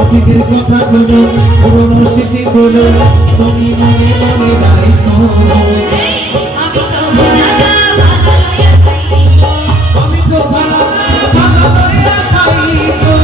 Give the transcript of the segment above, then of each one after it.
অতীতের কথাগুলো পুরনো স্মৃতিগুলো তুমি মনে মনে রাখো। আমি তো ভালো না ভালো লইয়া খাইতো।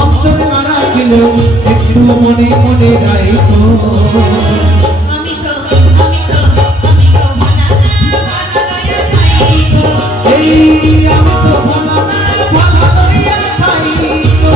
অন্তরে না রাখিলেও একটু মনে মনে রাখো। আমি তো এই আমি তো ভালো না ভালো লইয়া খাইতো।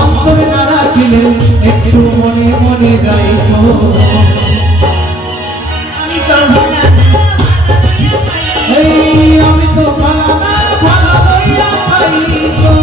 অন্তরে না রাখিলে একটু মনে মনে রাখো। আমি তো ভালো না ভালো লইয়া খাইতো।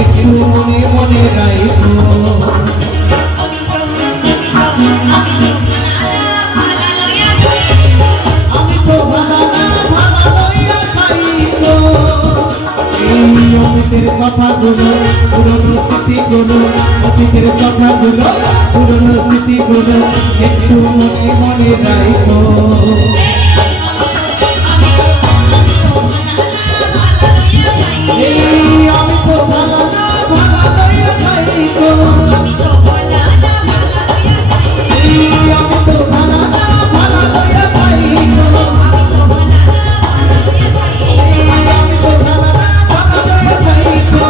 একটু মনে মনে রাখো। আমি তো ভালো না ভালো লইয়া খাইতো। এই অতীতের কথাগুলো পুরনো স্মৃতিগুলো অতীতের কথাগুলো পুরনো স্মৃতিগুলো একটু মনে মনে রাখো। আমি তো ভালো না ভালো লইয়া খাইতো। আমি তো ভালো না ভালো লইয়া খাইতো। আমি তো ভালো না ভালো লইয়া খাইতো। আমি তো ভালো না ভালো লইয়া খাইতো।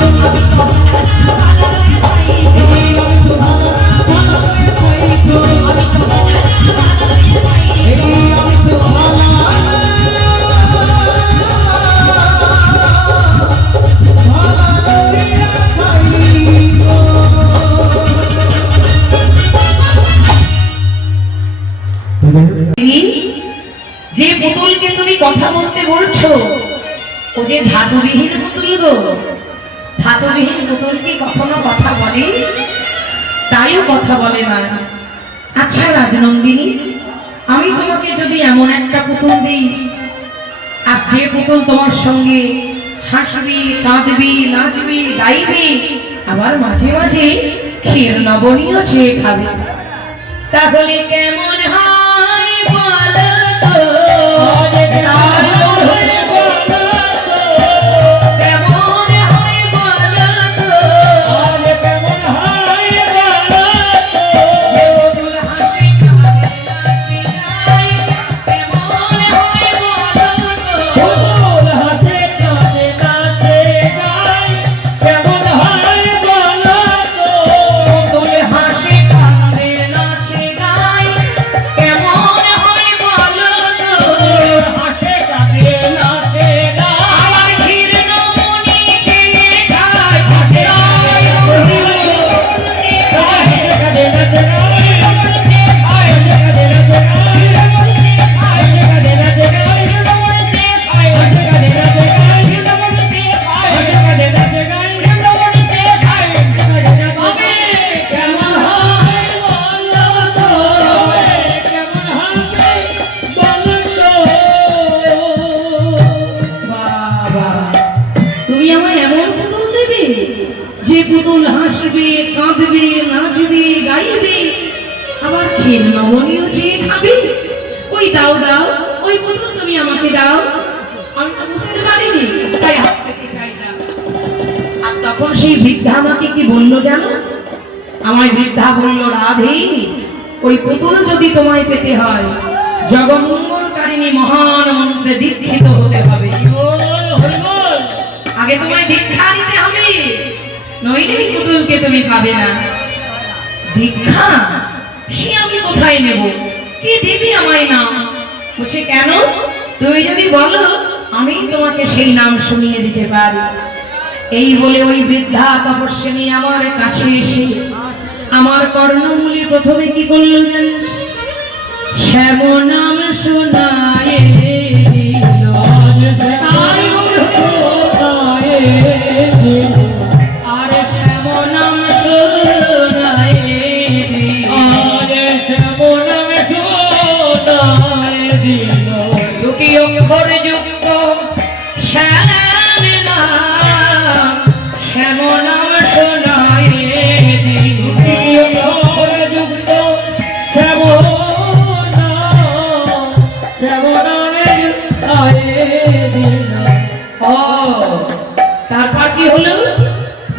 আমি তো ভালো যে পুতুলকে তুমি কথা বলতে বলছো ও যে ধাতুবিহীন পুতুল গো। ধাতুবিহীন পুতুল কি কখনো কথা বলে? তাইও কথা বলে না। আচ্ছা রাজনন্দিনী, আমি তোমাকে যদি এমন একটা পুতুল দিই আর যে পুতুল তোমার সঙ্গে হাসবি, কাঁদবি, নাচবি, গাইবি, আবার মাঝে মাঝে ক্ষীর লবণীয় চেয়ে খাবে, তাহলে কেমন হয় বলো তো, কেমন হয় বলো তো, যে পুতুল হাসে কাঁদে নাচে গায়, কেমন হয় বলো তো, পুতুল হাসে কাঁদে নাচে গায়, কেমন হয় বলো তো, পুতুল হাসে কাঁদে নাচে গায়, কেমন হয় বলো তো, হাসে কাঁদে নাচে গায়, আমার ক্ষীর নমুনি চেয়ে খায়, হাসে কাঁদে নাচে তুমি আমায় এমন পুতুল দেবে যে পুতুল হাসবে কাঁদবে নাচবে গাইবে আবার ক্ষীর নমনীয় চেয়ে খাবে। ওই দাও দাও, ওই পুতুল তুমি আমাকে দাও। আমি তো বুঝতে পারিনি, তাই হাত পেতে চাইলাম। আর তখন সেই বৃদ্ধা আমাকে কি বললো জানো? আমায় বৃদ্ধা বলল, রাধে, ওই পুতুল যদি তোমায় পেতে হয় জগমঙ্গলকারিণী মহান মন্ত্রে দীক্ষিত হতে হবে। আগে তোমায় দীক্ষা নিতে হবে, নইলে এই পুতুলকে তুমি পাবে না। দীক্ষা সে আমি কোথায় নেব? কি দিবি আমায় নাম? বলছে কেন? তুমি যদি বলো আমি তোমাকে সেই নাম শুনিয়ে দিতে পারি। এই বলে ওই বৃদ্ধা তপস্বিনী আমার কাছে এসে আমার কর্ণমূলে প্রথমে কি করলো জানিস? শ্যাম নাম শোনায় দিল, আর শ্যাম নাম শোনায় দিল, দুটি অক্ষর যুক্ত শ্যাম নাম, শ্যাম নাম শোনায় দিল, দুটি অক্ষর যুক্ত শ্যাম নাম, শ্যাম নামে দিল। ও তারপর কি হলো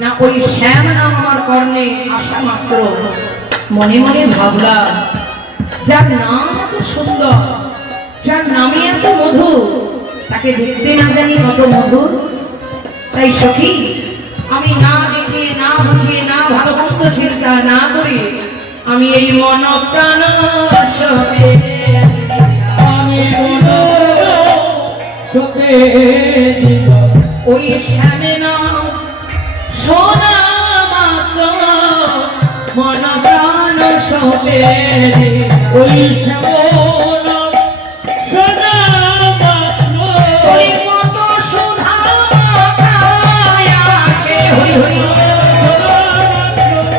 না, ওই শ্যাম নাম আমার কর্ণে আসা মাত্র মনে মনে ভাবলাম, যার নাম এত সুন্দর, যার নামে এত মধু, তাকে দেখতে না জানি কত মধুর। তাই সখী, আমি না দেখে না বুঝে না ভালো মন্দ চিন্তা না করে আমি এই মন প্রাণ সবে আমি ওই শ্যামে নাম সোনা মাত্র মন প্রাণ সবে, ওই শ্যাম নাম সোনা মাত্র, ওই মত সুধা মাখায় আছে, হরি হরি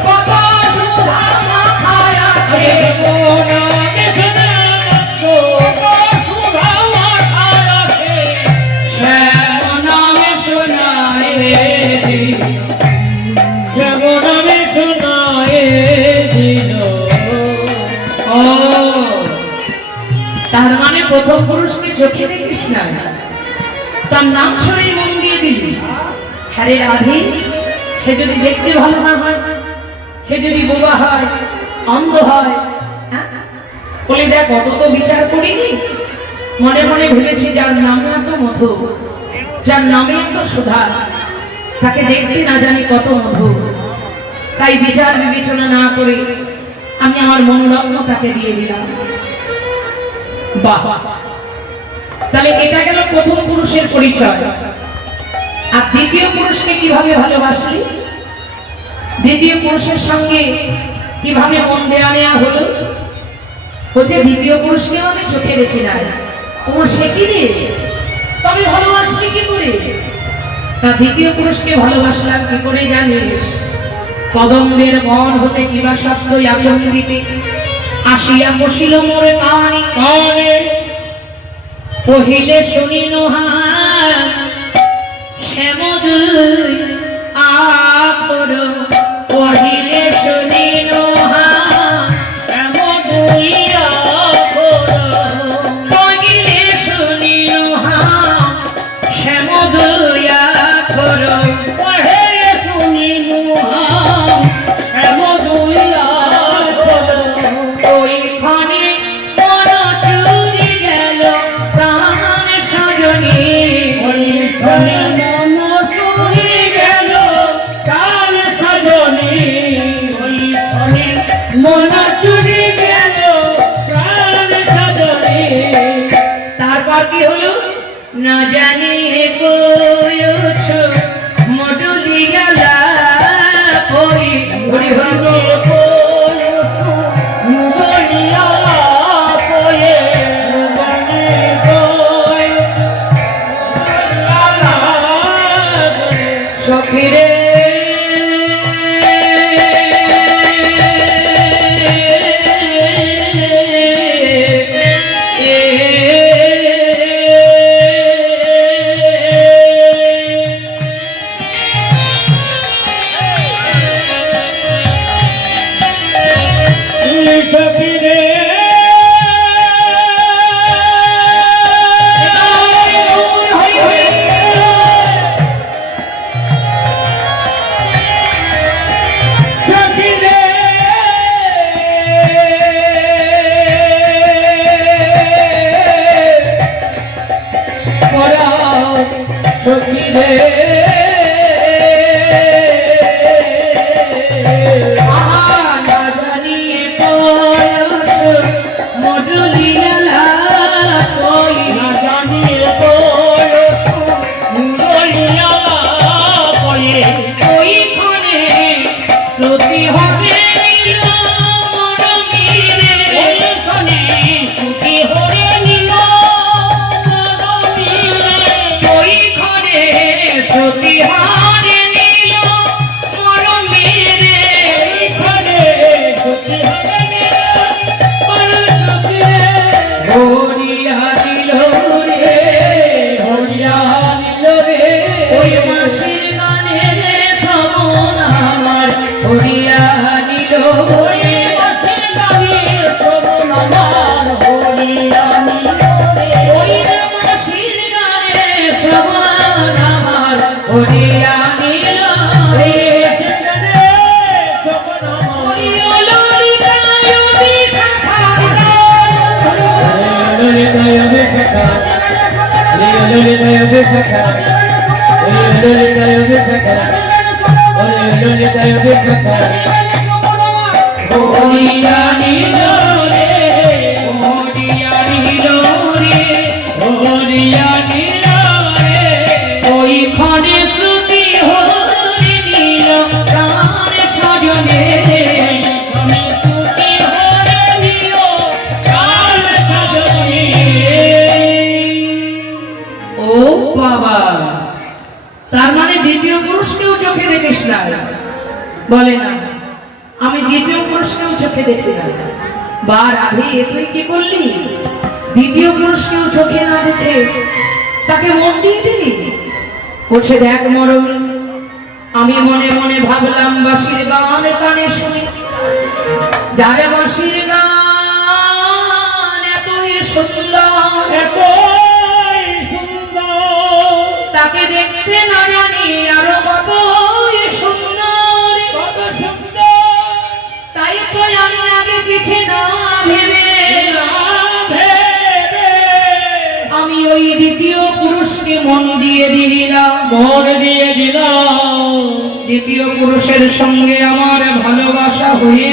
কত সুধা মাখায় আছে, শ্যাম নামে শোনায় দিল, শ্যাম নামে শোনায় দিল। ও তার মানে প্রথম পুরুষকে চোখে দেখিস না, তার নাম শুনে মন দিয়ে দিলি। হ্যারে রাধে, সে যদি দেখতে ভালো না হয়, সে যদি বোবা হয়, অন্ধ হয়, বলে দেখ কত তো বিচার করিনি, মনে মনে ভেবেছি যার নামে এত মধু, যার নামে এত সুধা, তাকে দেখতে না জানি কত মধু। তাই বিচার বিবেচনা না করে আমি আমার মনোরত্ন তাকে দিয়ে দিলাম। বাহ, তাহলে এটা গেল প্রথম পুরুষের পরিচয়। আর দ্বিতীয় পুরুষকে কিভাবে ভালোবাসলি, দ্বিতীয় পুরুষের সঙ্গে কিভাবে মন দেয়া নেয়া হলো? বলছে দ্বিতীয় পুরুষকে আমি চোখে দেখি না, ও সে কি রে, তবে ভালোবাসলি কি করে? তা দ্বিতীয় পুরুষকে ভালোবাসলাম কি করে জানিস? কদম্বের বন হতে কিবা শব্দ আচম্বিতে আসিয়া বসিল মোর কানে কানে, পহিলে শুনি নোহার শ্যামদ আখর, পহিলে শুনি নোহার শ্যামদ আর কি হলো? না জানি কইছ মডুলি গলা কই হরি হরি সখিরে তার মানে দ্বিতীয় পুরুষকেও চোখে দেখিস না? বলে না, আমি দ্বিতীয় পুরুষকেও চোখে দেখি না। বা রাধে, তুই কি করলি? দ্বিতীয় পুরুষকেও চোখে না দেখে তাকে মন দিয়ে দিলি? বলছে, দেখ মরমি, আমি মনে মনে ভাবলাম বাঁশির গান কানে শুনি, যারে বাঁশির গান এতই সুন্দর, তাকে দেখতে না জানি আরো কত সুন্দর, তাই তো আমি আগে পিছে না ভেবে আমি ওই দ্বিতীয় পুরুষকে মন দিয়ে দিলাম। দ্বিতীয় পুরুষের সঙ্গে আমার ভালোবাসা হয়ে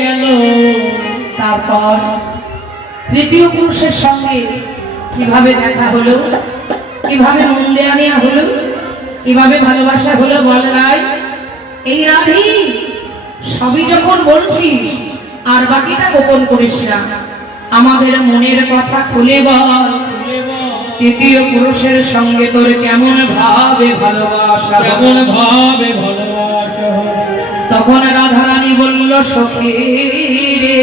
গেল। তারপর তৃতীয় পুরুষের সঙ্গে কিভাবে দেখা হলো, কিভাবে মন দেয়া নেওয়া হলো, কিভাবে ভালোবাসা হলো? বল রাই, এই রাধি, সবই যখন বলছিস আর বাকিটা গোপন করিস না, আমাদের মনের কথা খুলে বল। তৃতীয় পুরুষের সঙ্গে তোর কেমন ভাবে ভালোবাসা? তখন রাধারানী বলল, সখী রে,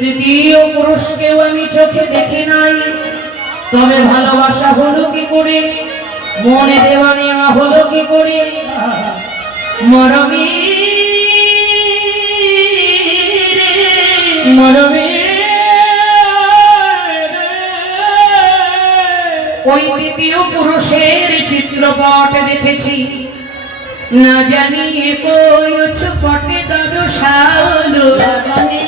তৃতীয় পুরুষকেও আমি চোখে দেখি নাই, তবে ভালোবাসা হলো কি করে, মনে দেওয়া নেওয়া হলো কি করে? মরমী ওই তৃতীয় পুরুষের চিত্রপট দেখেছি, না জানি কই পটে দাদু সাউলো, না জানি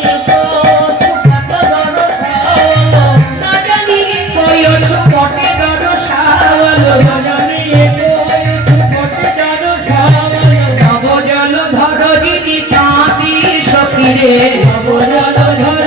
কই পটে দাদু সাউলো, নবজল ধর যিনি কাঁদি সখিরে, নবজল ধর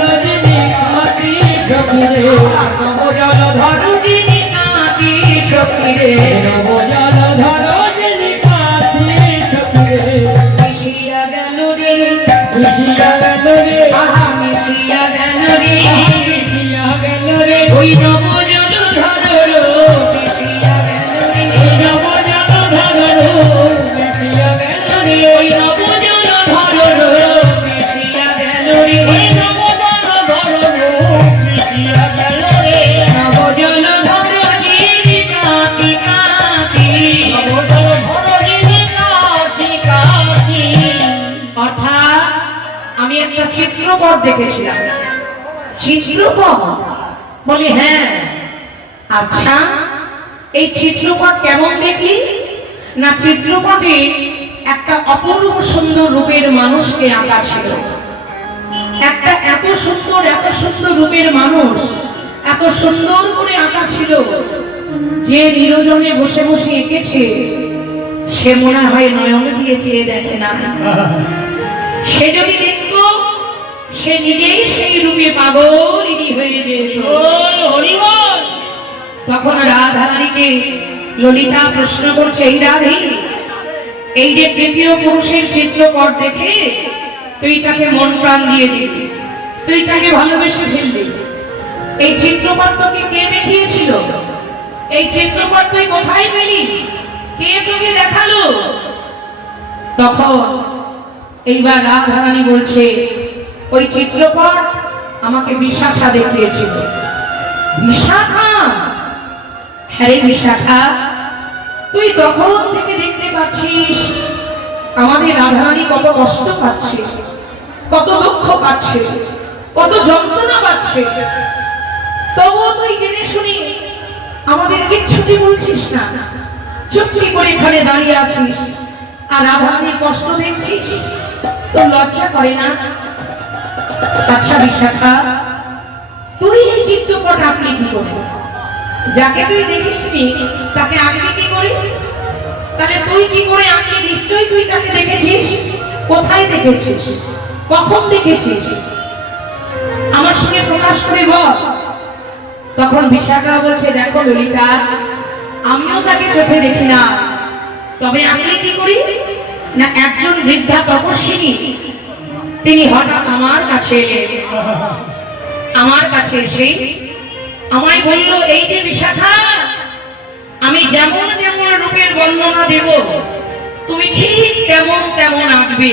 মিশিয়া গেল রে আহা মিশিয়া গেল রে মিশিয়া গেল রে ওই নবজল ধরো মিশিয়া গেল রে ওই নবজল ধরো মিশিয়া গেল রে ওই নবজল ধরো মিশিয়া গেল রে ওই নবজল ধরো মিশিয়া গেল রে নবজল ধরো গিরি কাতি কাতি নবজল ধরো গিরি কাতি কাতি। অর্থাৎ আমি একটা চিত্রপট দেখেছিলাম। চিত্রপট? বলি হ্যাঁ। আচ্ছা এই চিত্রপট কেমন দেখলি? না চিত্রপটে একটা অপূর্ব সুন্দর রূপের মানুষকে আঁকা ছিল। একটা এত সুন্দর রূপের মানুষ এত সুন্দর করে আঁকা ছিল যে নিরজনে বসে বসে এঁকেছে সে মনে হয় নয়ন দিয়ে চেয়ে দেখে না। সে যদি দেখতো সে নিজেই সেই রূপে পাগলিনী হয়ে যেত। হরিবল। তখন রাধারানীকে ললিতা প্রশ্ন করছে, এই রাধে, এই যে তৃতীয় পুরুষের চিত্রপট দেখে তুই তাকে মন প্রাণ দিয়ে দিবি, তুই তাকে ভালোবেসে ফেললি, এই চিত্রপট তোকে কে দেখিয়েছিল? এই চিত্রপট তুই কোথায় পেলি? কে তোকে দেখালো? তখন এইবার রাধারানী বলছে, ওই চিত্রপট আমাকে বিশাখা দেখিয়েছিল। বিশাখা? হ্যাঁ রে বিশাখা, তুই তখন থেকে দেখতে পাচ্ছিস আমাদের রাধারানী কত কষ্ট পাচ্ছে, কত দুঃখ পাচ্ছে, কত যন্ত্রণা পাচ্ছে, তবুও তুই জেনে শুনি আমাদের কিচ্ছুটি বলছিস না, চুপটি করে এখানে দাঁড়িয়ে আছিস আর রাধারানীর কষ্ট দেখছিস, তোর লজ্জা করে না? আচ্ছা বিশাখা, তুই এই চিত্রপট আঁকলি কি করে? যাকে তুই দেখিসনি তাকে আঁকলি কি করে? তাহলে তুই কি করে আঁকলি? নিশ্চয়ই তুই তাকে দেখেছিস। কোথায় দেখেছিস? কখন দেখেছিস? আমার সঙ্গে প্রকাশ করে বল। তখন বিশাখা বলছে, দেখো ললিতা, আমিও তাকে চোখে দেখি না, তবে আঁকলি কি করি না, একজন বৃদ্ধা তপস্বিনী তিনি হঠাৎ আমার কাছে এসে আমায় বলল, এই যে বিশাখা, আমি যেমন যেমন রূপের বর্ণনা দেব তুমি ঠিক তেমন তেমন আঁকবে।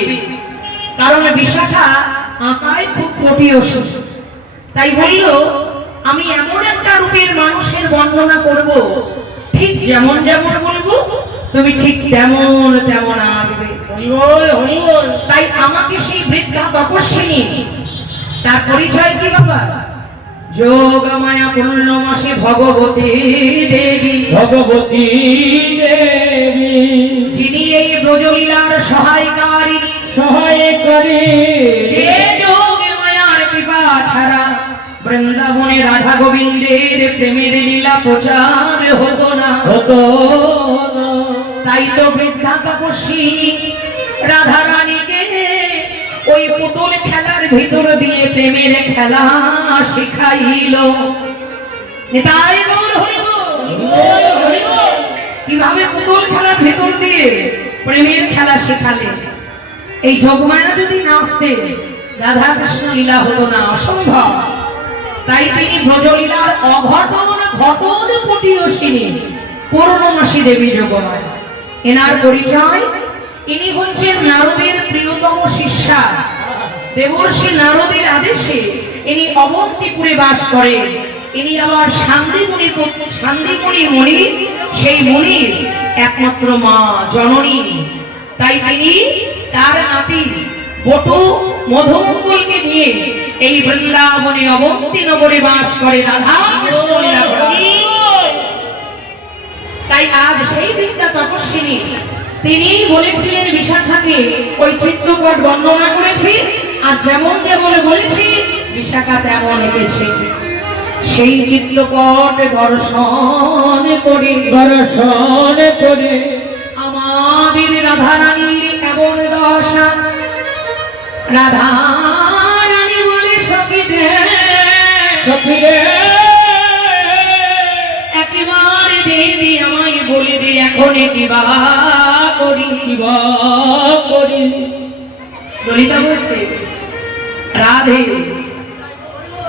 কারণ বিশাখা আঁকায় খুব পটীয়সী, তাই বলল আমি এমন একটা রূপের মানুষের বর্ণনা করব, ঠিক যেমন যেমন বলবো তুমি ঠিক তেমন তেমন আঁকবে। হরিবল হরিবল। তাই আমাকে সেই বৃদ্ধা তপস্বিনী, তার পরিচয় কি বাবা? যোগ মায়া পূর্ণমাসে ভগবতী দেবী, ভগবতী দেবী, যিনি এই ব্রজলীলার সহায়কারিণী, সহায় করে যে যোগ মায়ার কৃপা ছাড়া বৃন্দাবনে রাধা গোবিন্দের প্রেমের লীলা প্রচার হতো না। হতো না। তাই তো বৃদ্ধা তপস্বিনী রাধা রানীকে ওই পুতুল খেলার ভিতর দিয়ে প্রেমের খেলা শিখাইল। নিতাই গৌর হরি বল। কিভাবে পুতুল খেলার ভিতর দিয়ে প্রেমের খেলা শেখালেন। এই যোগমায়া যদি না আসতে রাধা কৃষ্ণ লীলা হতো না, অসম্ভব। তাই তিনি ব্রজলীলার অঘটন ঘটন পটীয়সিনী পূর্ণমাসী দেবী যোগমায়া। এনার পরিচয়, ইনি হচ্ছেন নারদের প্রিয়তম শিষ্যা। দেবর্ষি নারদের আদেশে ইনি অবন্তিপুরে বাস করেন। ইনি আবার শান্তিমণি মণি, সেই মণির একমাত্র মা, জননী। তাই তিনি তার নাতি বটু মধুমঙ্গলকে নিয়ে এই বৃন্দাবনে অবন্তী নগরে বাস করে রাধা কৃষ্ণ লীলা করেন। তাই আজ সেই বৃদ্ধা তপস্বিনী তিনি বলেছিলেন বিশাখাকে ওই চিত্রপট বর্ণনা করেছি, আর যেমন যেমন বলেছি বিশাখা তেমন এঁকেছে। সেই চিত্রপট দর্শন করে আমাদের রাধারানীর এমন দশা। রাধারানী বলে সখীরে একেবারে দেবী আমায় বলে দে এখন কিবা করি। ললিতা বলছে, রাধে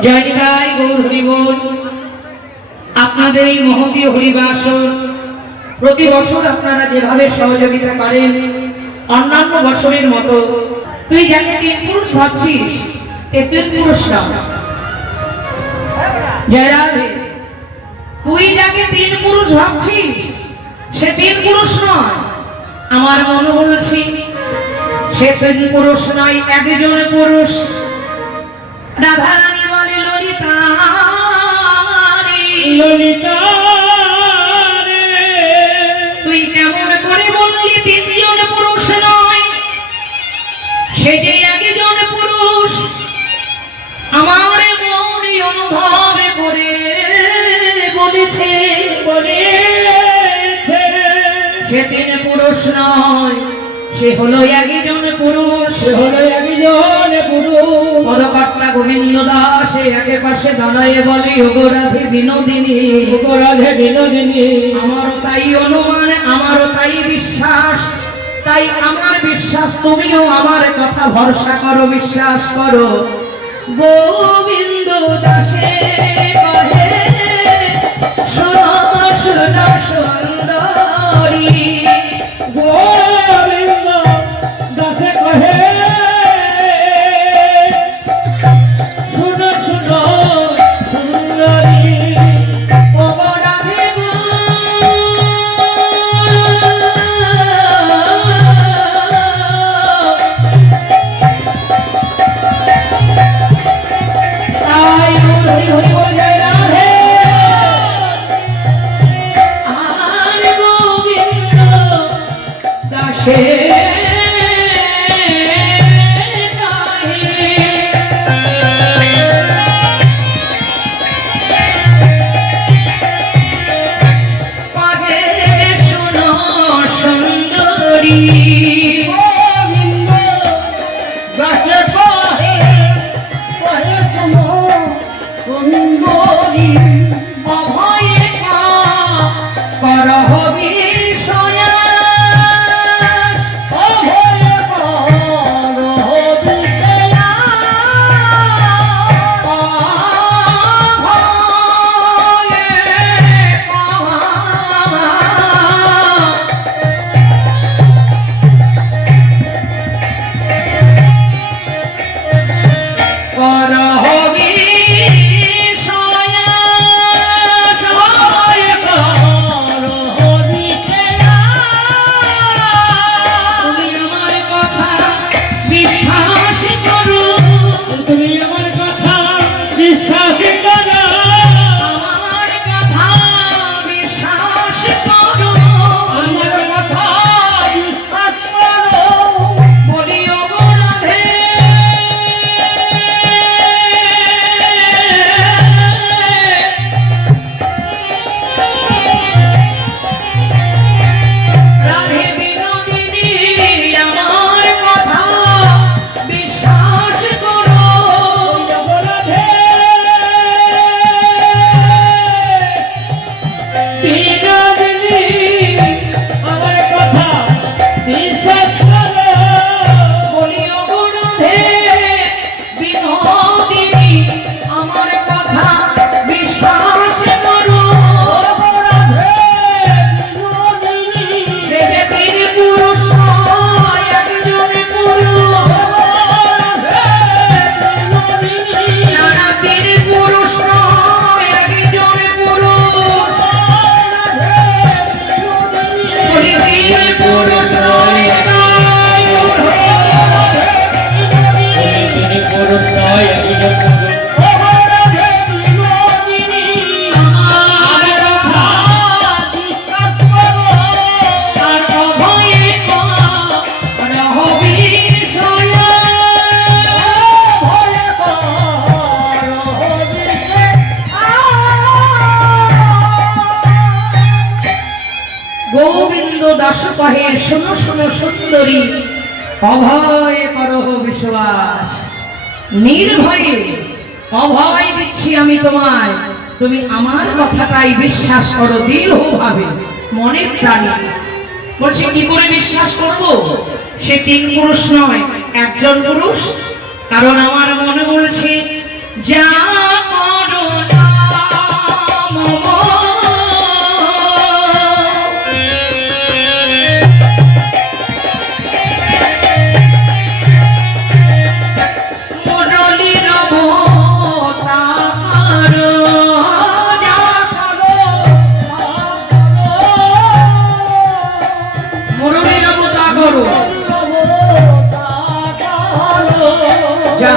জয় নিতাই গৌর হরি বল। আপনাদের এই মহতীয় হরিবাসর প্রতি বছর আপনারা যেভাবে সহযোগিতা করেন, অন্যান্য বছরের মতো তুই যাকে তিন পুরুষ ভাবছিস, তিন পুরুষ না। জয় রাধে, তুই যাকে তিন পুরুষ ভাবছিস সে তিন পুরুষ নয়। আমার মনে বলছি সে তিন পুরুষ নয়, একজন পুরুষ। রাধারানী বলে, ললিতা ললিতা রে, তুই কেমন করে বললি তিনজন পুরুষ নয়? সে যে একজন পুরুষ। আমার মনে অনুভব করে বলেছে বলেছে সে তিন পুরুষ নয়, সে হলো একজন পুরুষ। সে হলো একজন পুরুষ। পদকর্তা গোবিন্দ দাস একে পাশে দাঁড়ায় বলে, ওগো রাধে বিনোদিনী, ওগো রাধে বিনোদিনী। আমারও তাই অনুমান, আমারও তাই বিশ্বাস। তাই আমার বিশ্বাস, তুমিও আমার কথা ভরসা করো, বিশ্বাস করো। গোবিন্দ দাসে কহে, শোনো শোনো সুন্দরী। গোবিন্দ দাসে কহে, শুনো শুনো সুন্দরী। ওগো রাধে গো, আয় হরি হরি বল, জয় রাধে। আর গোবিন্দ দাসে পাগে শোনো সুন্দরী। গোবিন্দ দাসে কহে, কহে শুনো সুন্দরী। অভয়ে করহ বিষয়া, অভয় করহ বিশেয়া। করহ বিষয়া, অভয় করহ বিশেয়া। তুমি আমার কথা বিশ্বাস করো, তুমি আমার কথা বিশ্বাস করো। আমার কথা বিশ্বাস করো। আমার কথা বিশ্বাস করো। বলি ওগো রাধে, রাধে বিনোদিনী, আমার কথা বিশ্বাস করো। রাধে বিনোদিনী, আমার কথা বিশ্বাস করো। বলি ওগো রাধে বিনোদিনী, আমার কথা বিশ্বাস করো। রাধে বিনোদিনী, সে যে তিন পুরুষ নয়, একজন পুরুষ। নানা তিন পুরুষ নয়, একজন পুরুষ। বলি তিন পুরুষ নয়, তিনি পুরুষ নয়, একজন পুরুষ। আমার কথা বিশ্বাস করো। আর অভয়ে করহ বিষয়া। ভয় করহ বিশেয়া। গোবিন্দ দাস কহে, শোনো শোনো সুন্দরী, অভয় করহ বিশ্বাস। নির্ভয়ে অভয় দিচ্ছি আমি তোমায়, তুমি আমার কথাটাই বিশ্বাস করো দৃঢ়ভাবে, মনের প্রাণে। বলছে কি করে বিশ্বাস করব? সে তিন পুরুষ নয়, একজন পুরুষ, কারণ আমার মনে বলছে যা করো নাম মুরলীর অবতার, মুরলীর অবতার যা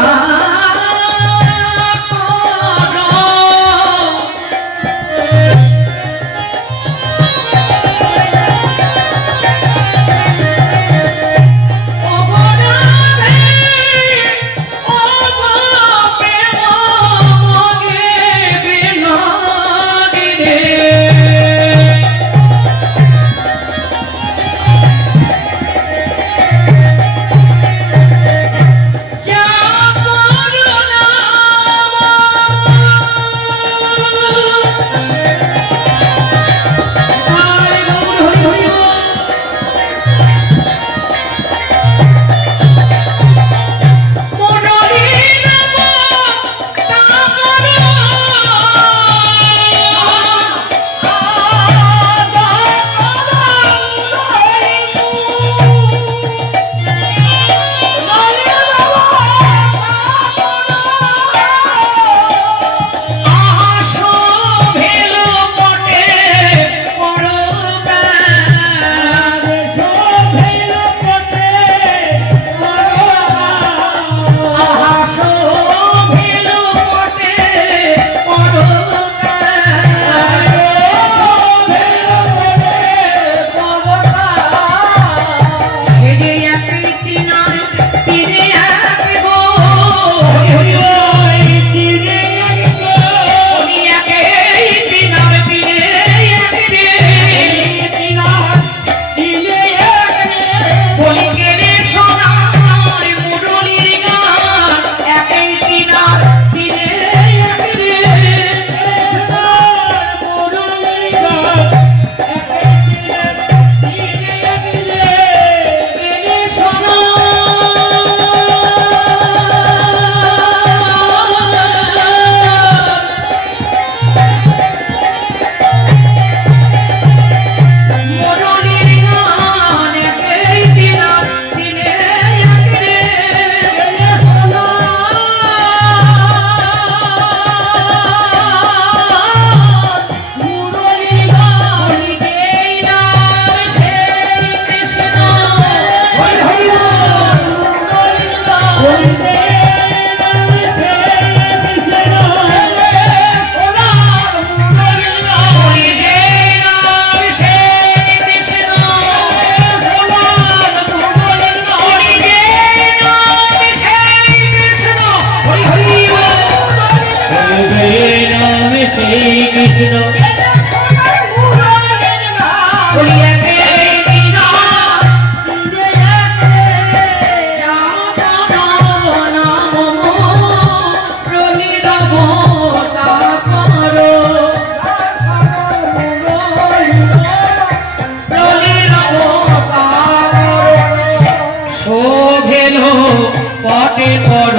পটে করো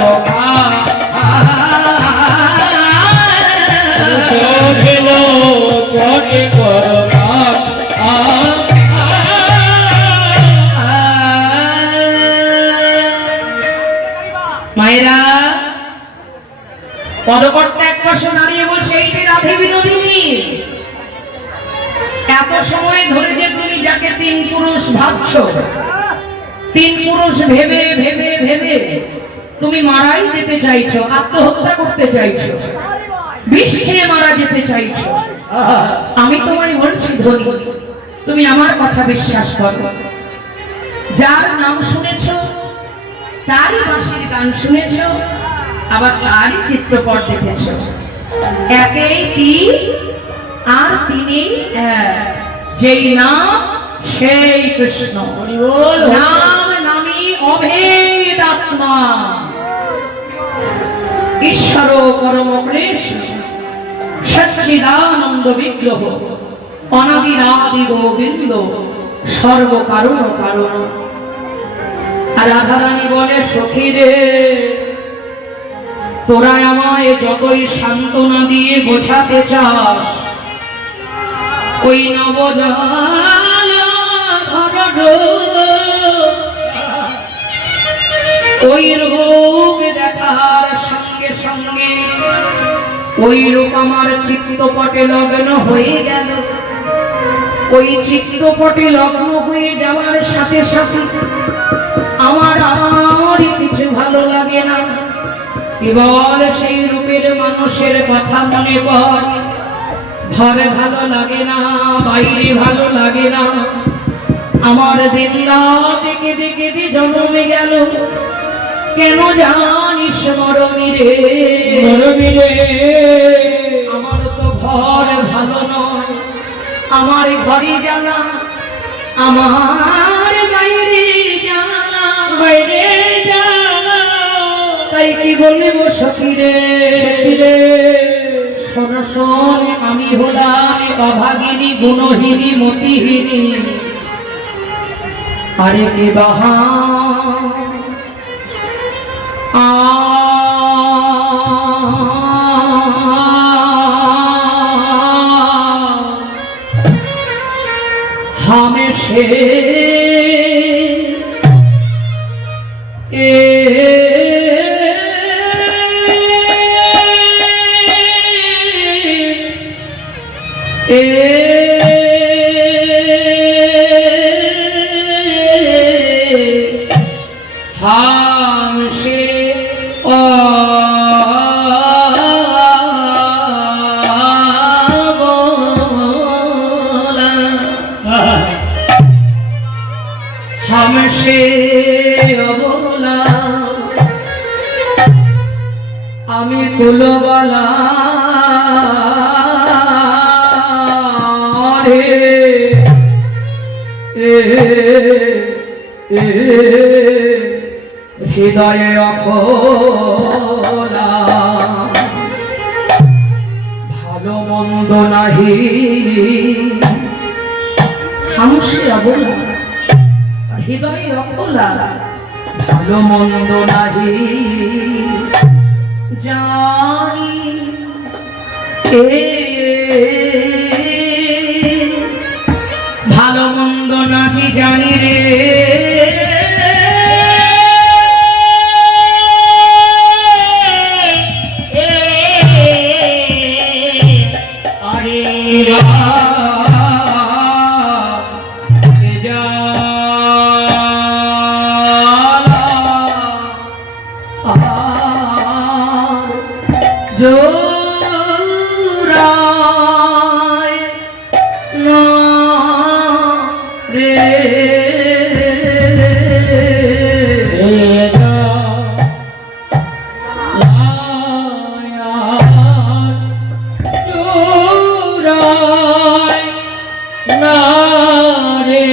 পটে করো মায়েরা পদকর্তা এক পাশে দাঁড়িয়ে বলছে এইটি রাধে বিনোদিনী। এত সময় ধরে যে তুমি যাকে তিন পুরুষ ভাবছো, তিন পুরুষ ভেবে ভেবে ভেবে তুমি মারাই যেতে চাইছো, আত্মহত্যা করতে চাইছো, বিষ খেয়ে মারা যেতে চাইছো। আমি তোমায় বলছি ধনী, তুমি আমার কথা বিশ্বাস করো। যার নাম শুনেছো, তারই বাঁশির গান শুনেছো, আবার তারই চিত্রপট দেখেছো। একেই তিন আর তিনি এক, যেই নাম সেই কৃষ্ণ। নাম নামী অভেদ আত্মা, ঈশ্বর পরম কৃষ্ণ, সচ্চিদানন্দ বিগ্রহ, অনাদিরাদি গোবিন্দ, সর্বকারণ কারণ। আর রাধারানী বলে সখী রে, তোরা আমায় যতই সান্ত্বনা দিয়ে বোঝাতে চাস, ওই ওই রূপ দেখার সঙ্গে সঙ্গে ওই রূপ আমার চিত্তপটে লগ্ন হয়ে গেল। ওই চিত্তপটে লগ্ন হয়ে যাওয়ার সাথে সাথে আমার আর কিছু ভালো লাগে না, কেবল সেই রূপের মানুষের কথা মনে পড়ে। ঘরে ভালো লাগে না, বাইরে ভালো লাগে না, আমার দিন রাত কেঁদে কেঁদে জন্মে গেল। কেন জানিস মরমি রে, মরমি রে, আমার তো ঘর ভালো নয়, আমার ঘরে জ্বালা, আমার বাইরে জ্বালা, বাইরে জ্বালা। তাই কি বলবো সখী রে, শোন শোন, আমি হলাম অভাগিনী, গুণহীনী, মতিহীনী। আরে কে বাহা হামেশে हमसे बोला, हमसे बोला, আমি কুলবালা রে, হৃদয়ে অখোলা, ভালো মন্দ নাহি হামসে অবলা, হৃদয়ে অখোলা, ভালো মন্দ নাহি জানি। ভালো মন্দ নাহি জানি রে, জোড়ায় না রে,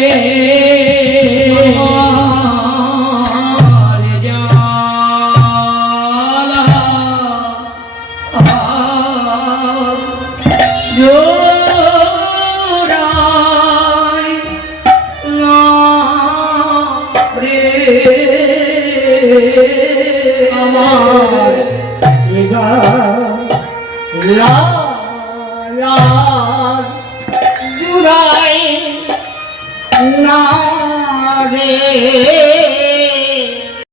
জোড়ায় না রে, আমার জুড়াই না রে।